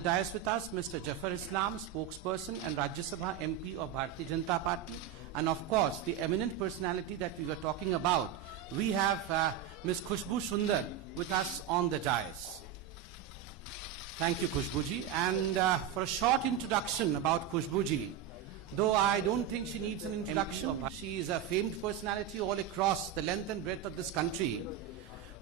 the dais with us Mr. Jafar Islam, spokesperson and Rajya Sabha MP of Bharatiya Janata Party, and of course the eminent personality that we were talking about. We have Ms. Khushbu Sundar with us on the dais. Thank you, Khushbuji. And for a short introduction about Khushbuji, though I don't think she needs an introduction, she is a famed personality all across the length and breadth of this country.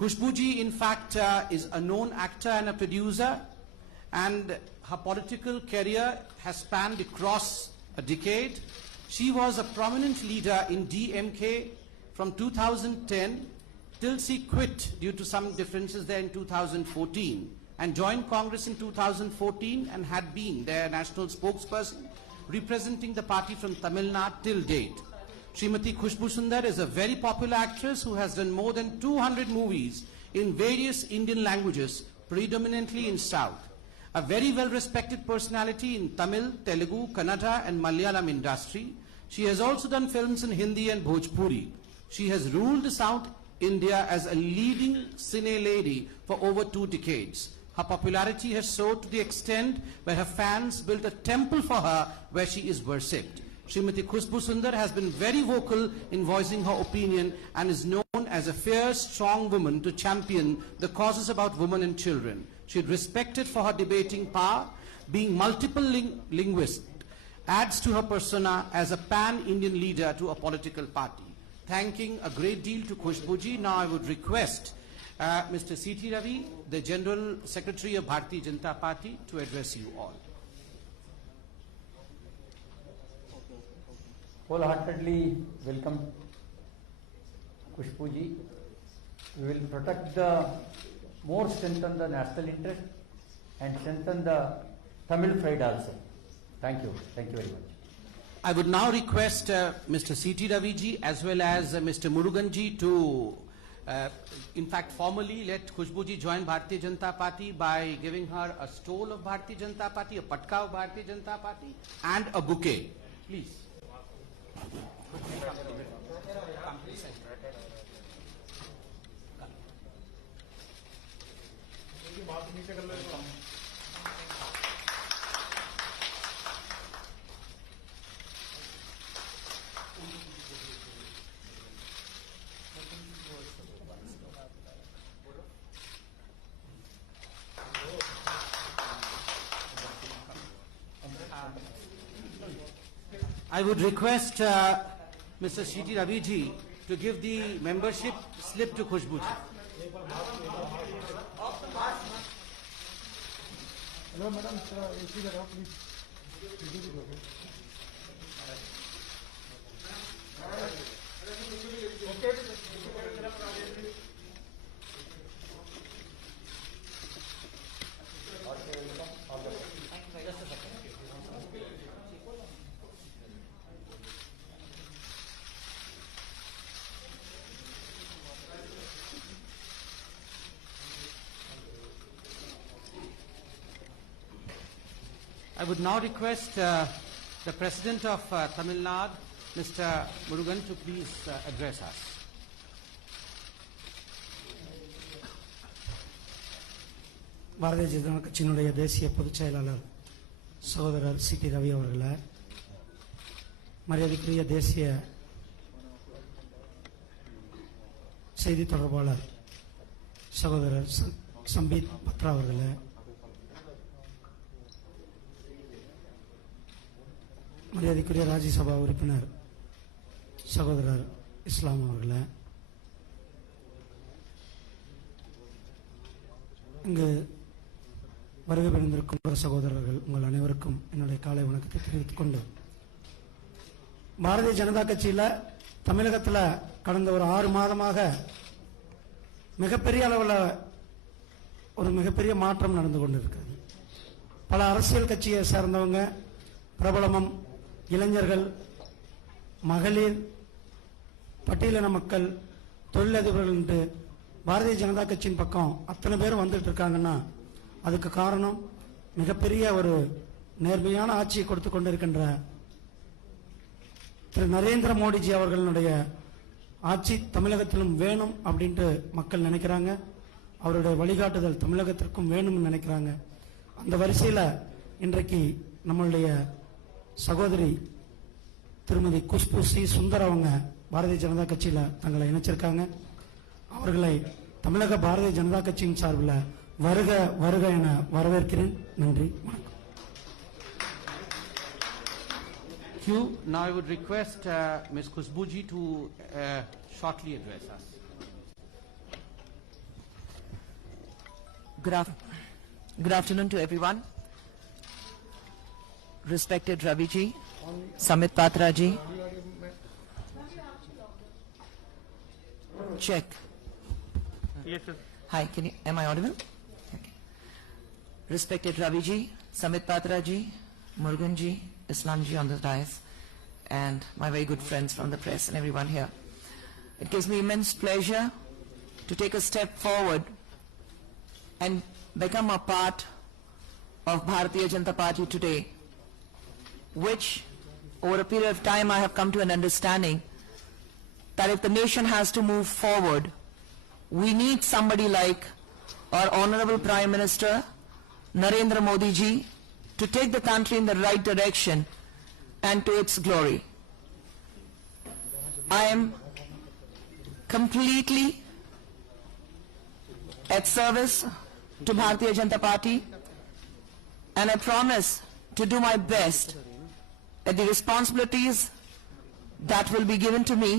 Khushbuji, in fact, is a known actor and a producer, and her political career has spanned across a decade. She was a prominent leader in DMK from 2010 till she quit due to some differences there in 2014, and joined Congress in 2014 and had been their national spokesperson representing the party from Tamil Nadu till date. Srimati Khushbu Sundar is a very popular actress who has done more than 200 movies in various Indian languages, predominantly in South. A very well-respected personality in Tamil, Telugu, Kannada and Malayalam industry. She has also done films in Hindi and Bhojpuri. She has ruled South India as a leading cine lady for over 2 decades. Her popularity has soared to the extent where her fans built a temple for her where she is worshipped. Srimati Khushbu Sundar has been very vocal in voicing her opinion and is known as a fierce, strong woman to champion the causes about women and children. She is respected for her debating power, being multiple linguist, adds to her persona as a pan-Indian leader to a political party. Thanking a great deal to Khushbuji, now I would request Mr. C.T. Ravi, the General Secretary of Bharatiya Janata Party, to address you all. Wholeheartedly welcome Khushbuji. We will protect the more strengthen the national interest and strengthen the Tamil pride also. Thank you. Thank you very much. I would now request Mr. C.T. Ravi ji as well as Mr. Murugan ji to in fact formally let Khushbuji join Bharatiya Janata Party by giving her a stole of Bharatiya Janata Party, a patka of Bharatiya Janata Party and a bouquet. Please. I would request Mr. C.T. Ravi ji to give the membership slip to Khushbu ji. Hello, madam. I would now request the President of Tamil Nadu, Mr. Murugan, to please address us. Bharatiya Janata கட்சியினுடைய தேசிய பொதுச் செயலாளர் சகோதரர் CT. Ravi அவர்களே, மரியாதைக்குரிய தேசிய செய்தி தொடர்பாளர் சகோதரர் சம்பீத் பத்ரா அவர்களே, மரியாதைக்குரிய ராஜ்யசபா உறுப்பினர் சகோதரர் இஸ்லாம் அவர்களே, இங்கு வருகை புரிந்திருக்கும் சகோதரர்கள் உங்கள் அனைவருக்கும் என்னுடைய காலை வணக்கத்தை தெரிவித்துக் கொண்டு, பாரதிய ஜனதா கட்சியில் தமிழகத்தில் கடந்த ஒரு 6 மாதமாக மிகப்பெரிய அளவில் ஒரு மிகப்பெரிய மாற்றம் நடந்து கொண்டிருக்கிறது. பல அரசியல் கட்சியை சேர்ந்தவங்க, பிரபலமும், இளைஞர்கள், மகளிர், பட்டியலின மக்கள், தொழிலதிபர்கள் என்று பாரதிய ஜனதா கட்சியின் பக்கம் அத்தனை பேரும் வந்துட்டு இருக்காங்கன்னா அதுக்கு காரணம் மிகப்பெரிய ஒரு நேர்மையான ஆட்சியை கொடுத்து கொண்டிருக்கின்ற திரு நரேந்திர மோடிஜி அவர்களுடைய ஆட்சி தமிழகத்திலும் வேணும் அப்படின்ட்டு மக்கள் நினைக்கிறாங்க. அவருடைய வழிகாட்டுதல் தமிழகத்திற்கும் வேணும்னு நினைக்கிறாங்க. அந்த வரிசையில் இன்றைக்கு நம்மளுடைய சகோதரி திருமதி குஷ்பு சி சுந்தர் அவங்க பாரதிய ஜனதா கட்சியில் தங்களை இணைச்சிருக்காங்க. அவர்களை தமிழக பாரதிய ஜனதா கட்சியின் சார்பில் வருக வருக என வரவேற்கிறேன். நன்றி, வணக்கம். Thank you. Now I would request Ms. Khushbuji to shortly address us. Good afternoon to everyone. Respected Ravi ji, Samit Patra ji. Check. Yes, sir. Hi, am I audible? Okay. Respected Ravi ji, Samit Patra ji, Murugan ji, Islam ji on the dais, and my very good friends from the press and everyone here. It gives me immense pleasure to take a step forward and become a part of Bharatiya Janata Party today, which over a period of time I have come to an understanding that if the nation has to move forward, we need somebody like our Honorable Prime Minister Narendra Modi ji to take the country in the right direction and to its glory. I am completely at service to Bharatiya Janata Party, and I promise to do my best at the responsibilities that will be given to me,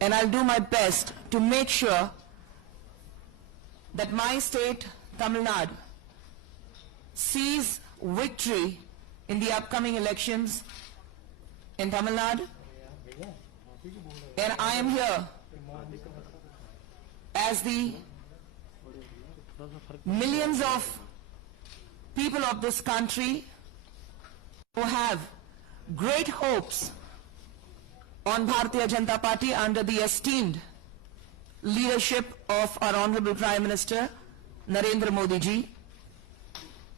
and I'll do my best to make sure that my state, Tamil Nadu, sees victory in the upcoming elections in Tamil Nadu, and I am here as the millions of people of this country who have great hopes on Bharatiya Janata Party under the esteemed leadership of our Honorable Prime Minister Narendra Modi ji,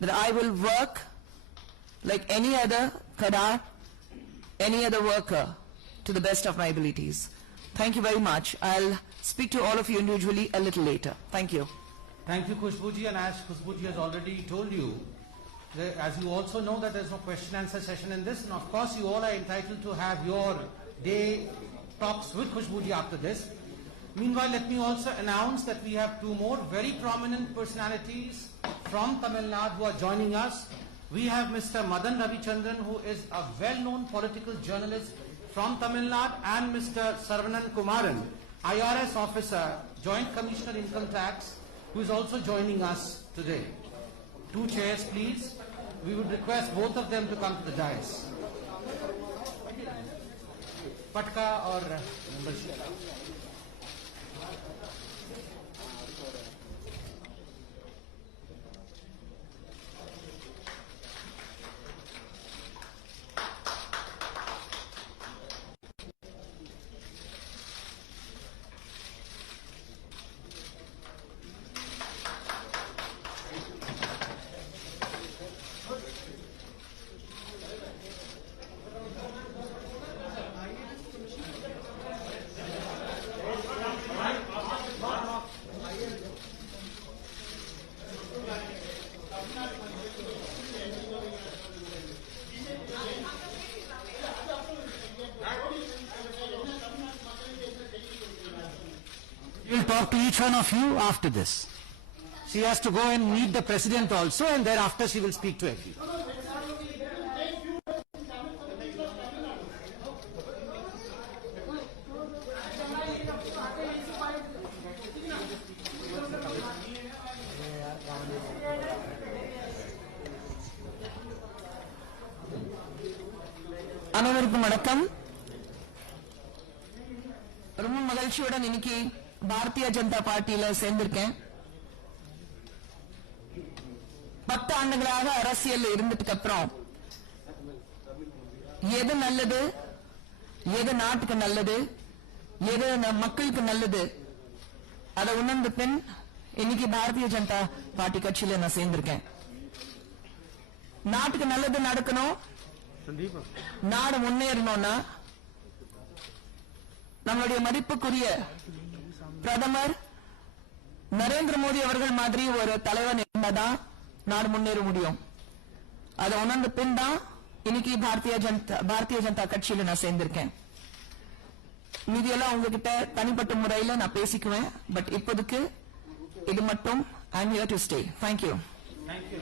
that I will work like any other Kadar, any other worker, to the best of my abilities. Thank you very much. I'll speak to all of you individually a little later. Thank you. Thank you, Khushbuji, and as Khushbuji has already told you, as you also know that there is no question answer session in this, and of course you all are entitled to have your day talks with Khushbuji after this. Meanwhile, let me also announce that we have two more very prominent personalities from Tamil Nadu who are joining us. We have Mr. Madan Ravichandran, who is a well-known political journalist from Tamil Nadu, and Mr. Saravanan Kumaran, IRS officer, Joint Commissioner Income Tax, who is also joining us today. Two chairs, please. We would request both of them to come to the dais. Patka or membership. We'll talk to each one of you after this. She has to go and meet the president also, and thereafter she will speak to everyone. அனைவருக்கும் வணக்கம். ரொம்ப மகிழ்ச்சியுடன் இன்னைக்கு பாரதிய ஜனதா பார்ட்டியில சேர்ந்திருக்கேன். 10 ஆண்டுகளாக அரசியல் இருந்ததுக்கு அப்புறம் எது நல்லது, எது நாட்டுக்கு நல்லது, எது மக்களுக்கு நல்லது, அதை உணர்ந்த பின் இன்னைக்கு பாரதிய ஜனதா பார்ட்டி கட்சியில நான் சேர்ந்திருக்கேன். நாட்டுக்கு நல்லது நடக்கணும், நாடு முன்னேறணும்னா நம்மளுடைய மதிப்புக்குரிய பிரதமர் நரேந்திர மோடி அவர்கள் மாதிரி ஒரு தலைவன் இருந்தாதான் நாடு முன்னேற முடியும். அதை உணர்ந்த பின் தான் இன்னைக்கு பாரதிய ஜனதா கட்சியில நான் சேர்ந்திருக்கேன். மீதியெல்லாம் உங்ககிட்ட தனிப்பட்ட முறையில நான் பேசிக்குவேன். பட் இப்போதைக்கு இது மட்டும் I am here to stay. Thank you. Thank you.